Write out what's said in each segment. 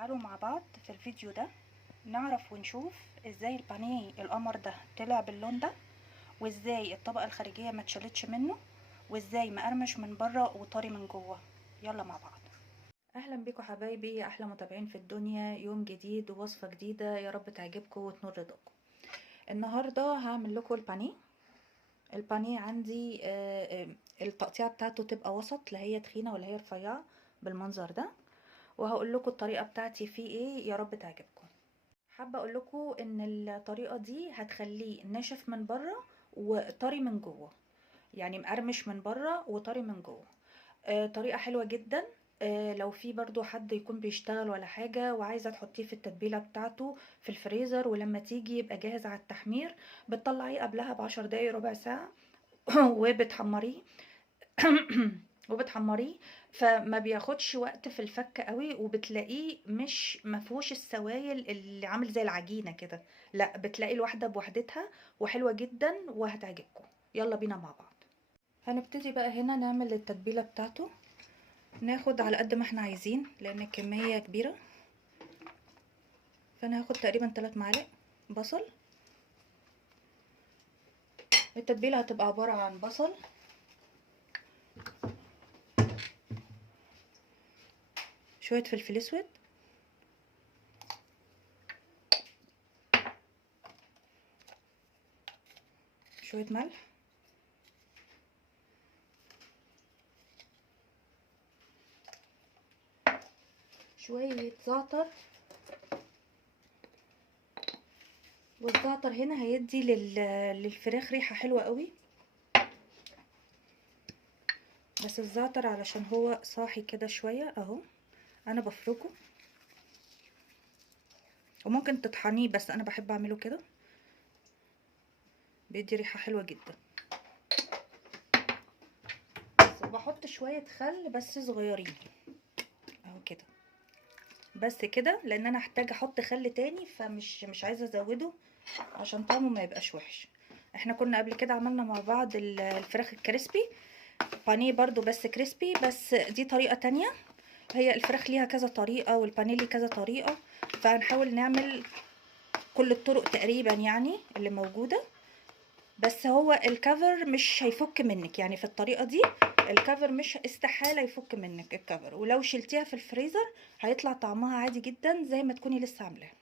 تعالوا مع بعض في الفيديو ده نعرف ونشوف ازاي البانيه القمر ده طلع باللون ده، وازاي الطبقة الخارجية ما اتشالتش منه، وازاي مقرمش من بره وطري من جوه. يلا مع بعض. اهلا بيكم حبايبي، احلى متابعين في الدنيا. يوم جديد ووصفة جديدة، يا رب تعجبكم وتنور رضاكم. النهاردة هعمل لكم البانيه عندي التقطيعة بتاعته تبقى وسط، لا هي تخينة ولا هي رفيعة، بالمنظر ده. وهقول لكم الطريقه بتاعتي فيه ايه، يا رب تعجبكم. حابه اقول لكم ان الطريقه دي هتخليه ناشف من بره وطري من جوه، يعني مقرمش من بره وطري من جوه. طريقه حلوه جدا. لو في برضو حد يكون بيشتغل ولا حاجه وعايزه تحطيه في التتبيله بتاعته في الفريزر، ولما تيجي يبقى جاهز على التحمير، بتطلعيه قبلها ب10 دقايق ربع ساعه وبتحمريه وبتحمريه، فما بياخدش وقت في الفك قوي، وبتلاقيه مش مفهوش السوائل اللي عامل زي العجينه كده، لا بتلاقي الواحده بوحدتها وحلوه جدا وهتعجبكم. يلا بينا مع بعض. هنبتدي بقى هنا نعمل التتبيله بتاعته. ناخد على قد ما احنا عايزين لان الكميه كبيره، فانا هاخد تقريبا 3 معالق بصل. التتبيله هتبقى عباره عن بصل، شويه فلفل اسود، شويه ملح، شويه زعتر. والزعتر هنا هيدي للفراخ ريحه حلوه قوي، بس الزعتر علشان هو صاحي كده شويه اهو، انا بفركه. وممكن تطحنيه بس انا بحب اعمله كده، بيدي ريحه حلوه جدا. بس وبحط شويه خل بس صغيرين اهو كده، بس كده، لان انا هحتاج احط خل تاني، فمش عايزه ازوده عشان طعمه ما يبقاش وحش. احنا كنا قبل كده عملنا مع بعض الفراخ الكريسبي بانيه برضو، بس كريسبي، بس دي طريقه تانية. هي الفراخ ليها كذا طريقه والبانيه ليه كذا طريقه، فهنحاول نعمل كل الطرق تقريبا يعني اللي موجوده. بس هو الكفر مش هيفك منك، يعني في الطريقه دي الكفر مش استحاله يفك منك الكفر، ولو شلتيها في الفريزر هيطلع طعمها عادي جدا زي ما تكوني لسه عاملاها.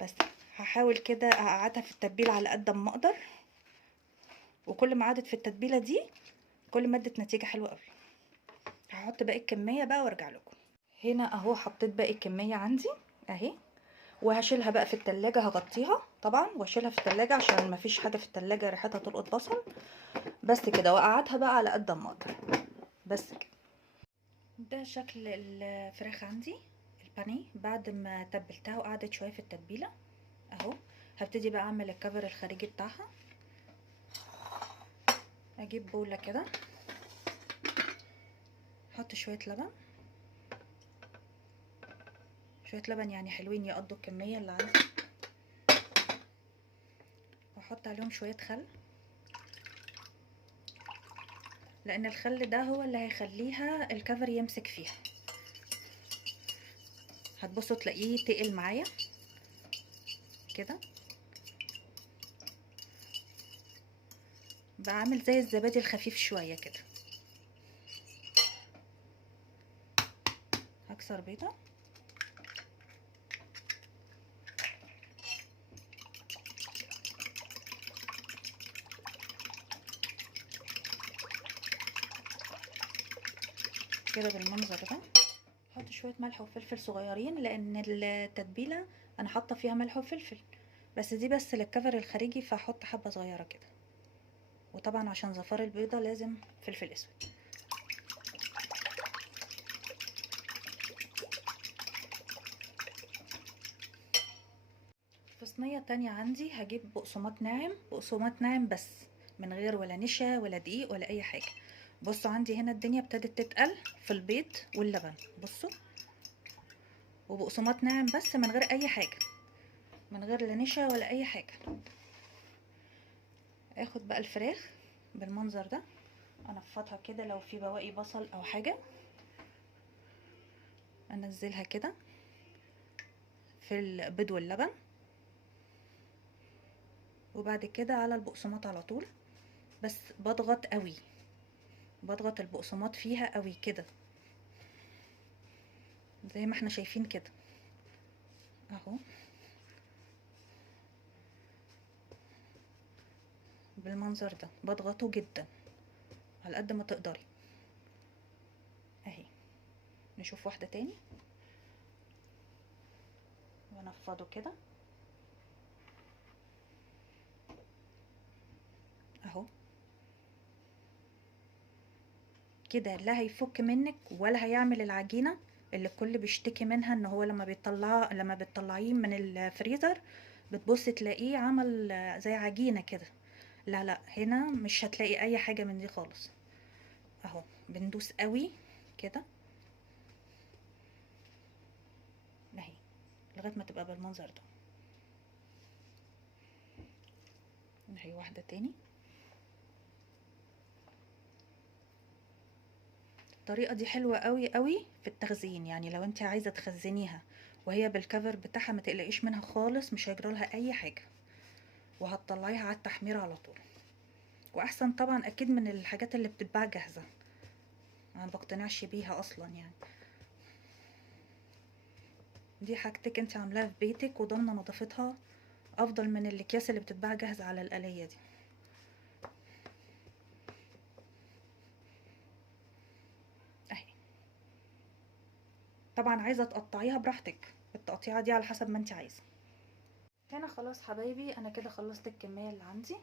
بس هحاول كده اقعدها في التتبيله على قد ما اقدر، وكل ما قعدت في التتبيله دي كل ما ادت نتيجه حلوه قوي. هحط باقي الكميه بقى وارجع لكم. هنا اهو حطيت باقي الكميه عندي اهي، وهشيلها بقى في التلاجة، هغطيها طبعا واشيلها في التلاجة عشان مفيش حاجه في التلاجة ريحتها تلقط بصل. بس كده، واقعدها بقى على قد ما اقدر. بس كده، ده شكل الفراخ عندي البانيه بعد ما تبلتها وقعدت شويه في التتبيله اهو. هبتدي بقى اعمل الكفر الخارجي بتاعها. اجيب بوله كده، احط شويه لبن، شويه لبن يعني حلوين يقضوا الكميه اللي عندي، واحط عليهم شويه خل، لان الخل ده هو اللي هيخليها الكفر يمسك فيها. هتبصوا تلاقيه تقل معايا كده، بقى عامل زي الزبادي الخفيف شويه كده. هكسر بيضه، كده بالمنظر ده. احط شويه ملح وفلفل صغيرين، لان التتبيله انا حاطه فيها ملح وفلفل، بس دي بس للكفر الخارجي فهحط حبه صغيره كده. وطبعا عشان زفار البيضه لازم فلفل اسود. في صينيه تانية عندي هجيب بقسماط ناعم، بقسماط ناعم بس، من غير ولا نشا ولا دقيق ولا اي حاجه. بصوا عندي هنا الدنيا ابتدت تتقل في البيض واللبن، بصوا. وبقسماط ناعم بس من غير اي حاجه، من غير لا نشا ولا اي حاجه. اخد بقى الفراخ بالمنظر ده، انفضها كده لو في بواقي بصل او حاجه انزلها كده في البيض واللبن، وبعد كده على البقسماط على طول. بس بضغط قوي، بضغط البقسماط فيها قوي كده زي ما احنا شايفين كده اهو، بالمنظر ده بضغطه جدا على قد ما تقدري اهي. نشوف واحدة تاني ونفضه كده اهو كده، لا هيفك منك ولا هيعمل العجينة اللي الكل بيشتكي منها، ان هو لما بتطلعيه من الفريزر بتبص تلاقيه عمل زي عجينة كده. لا لا، هنا مش هتلاقي اي حاجة من دي خالص اهو. بندوس قوي كده اهي لغاية ما تبقى بالمنظر ده اهي. واحدة تاني. الطريقة دي حلوة قوي قوي في التخزين، يعني لو انت عايزة تخزنيها وهي بالكفر بتاعها ما تقلقيش منها خالص، مش هيجرى لها اي حاجة، وهتطلعيها على التحمير على طول. واحسن طبعا اكيد من الحاجات اللي بتتباع جاهزة، انا مبقتنعش بيها اصلا يعني. دي حاجتك انت عاملاها في بيتك وضامنة نظافتها افضل من الاكياس اللي بتتباع جاهزة على الآلية دي اهي. طبعا عايزة تقطعيها براحتك، التقطيعة دي على حسب ما انت عايزة. هنا خلاص حبايبي، انا كده خلصت الكمية اللي عندي.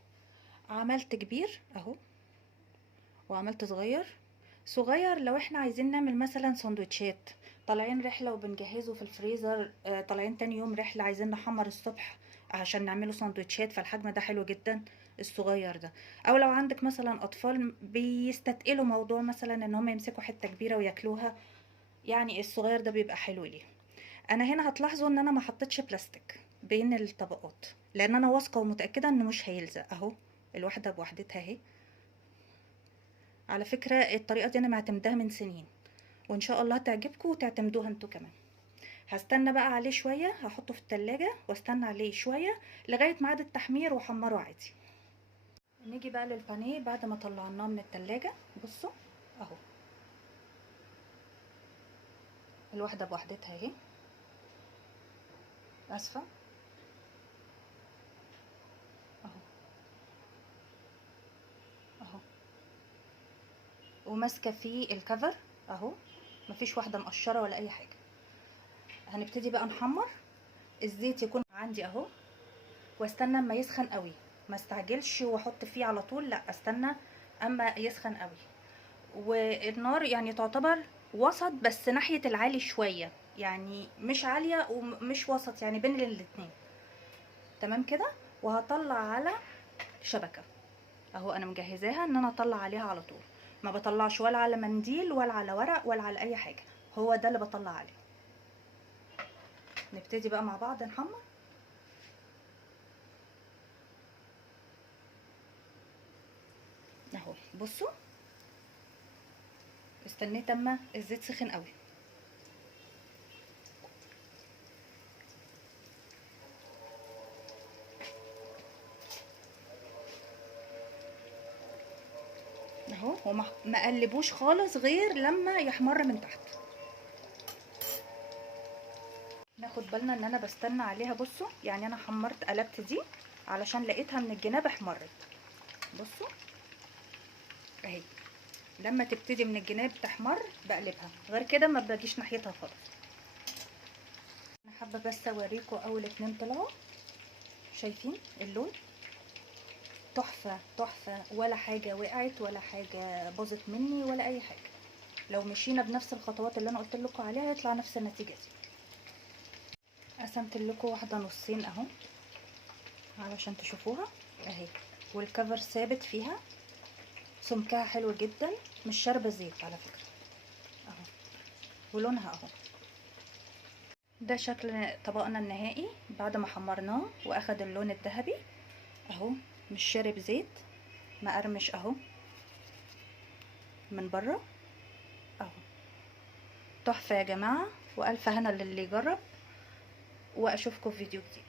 عملت كبير اهو وعملت صغير. صغير لو احنا عايزين نعمل مثلا سندوتشات، طالعين رحلة وبنجهزه في الفريزر، طالعين تاني يوم رحلة عايزين نحمر الصبح عشان نعمله سندوتشات، فالحجم ده حلو جدا الصغير ده. او لو عندك مثلا اطفال بيستتقلوا موضوع مثلا ان هم يمسكوا حتة كبيرة وياكلوها، يعني الصغير ده بيبقى حلو ليه. انا هنا هتلاحظوا ان انا ما حطيتش بلاستيك بين الطبقات، لان انا واثقة ومتأكدة انه مش هيلزق اهو. الواحدة بوحدتها اهي. على فكرة الطريقة دي انا معتمداها من سنين، وان شاء الله تعجبكم وتعتمدوها انتوا كمان. هستنى بقى عليه شوية، هحطه في التلاجة واستنى عليه شوية لغاية ميعاد التحمير واحمره عادي. نيجي بقى للبانيه بعد ما طلعناه من التلاجة. بصوا اهو، الواحدة بوحدتها اهي. اسفة اهو اهو، وماسكة فيه الكفر اهو، مفيش واحدة مقشرة ولا اي حاجة. هنبتدي بقى نحمر. الزيت يكون عندي اهو، واستنى اما يسخن قوي، ما استعجلش واحط فيه على طول، لا استنى اما يسخن قوي. والنار يعني تعتبر وسط، بس ناحية العالي شوية، يعني مش عالية ومش وسط، يعني بين الاتنين. تمام كده. وهطلع على شبكة اهو، انا مجهزاها ان انا اطلع عليها على طول، ما بطلعش ولا على منديل ولا على ورق ولا على اي حاجة، هو ده اللي بطلع عليه. نبتدي بقى مع بعض نحمر اهو. بصوا استنيت اما الزيت سخن قوي اهو، وما قلبوش خالص غير لما يحمر من تحت. ناخد بالنا ان انا بستنى عليها. بصوا يعني انا حمرت قلبت دي علشان لقيتها من الجناب احمرت. بصوا اهي، لما تبتدي من الجناب تحمر بقلبها، غير كده ما باجيش ناحيتها خالص. انا حابه بس اوريكم اول اتنين طلعوا، شايفين اللون تحفه تحفه، ولا حاجه وقعت ولا حاجه باظت مني ولا اي حاجه. لو مشينا بنفس الخطوات اللي انا قلت لكم عليها هيطلع نفس النتيجه دي. قسمت لكم واحده نصين اهو علشان تشوفوها اهي، والكفر ثابت فيها، سمكها حلو جدا، مش شاربه زيت على فكره اهو، ولونها اهو. ده شكل طبقنا النهائي بعد ما حمرناه واخد اللون الذهبي اهو، مش شارب زيت، مقرمش اهو من بره اهو. تحفه يا جماعه، والف هنا للي يجرب، واشوفكم في فيديو جديد.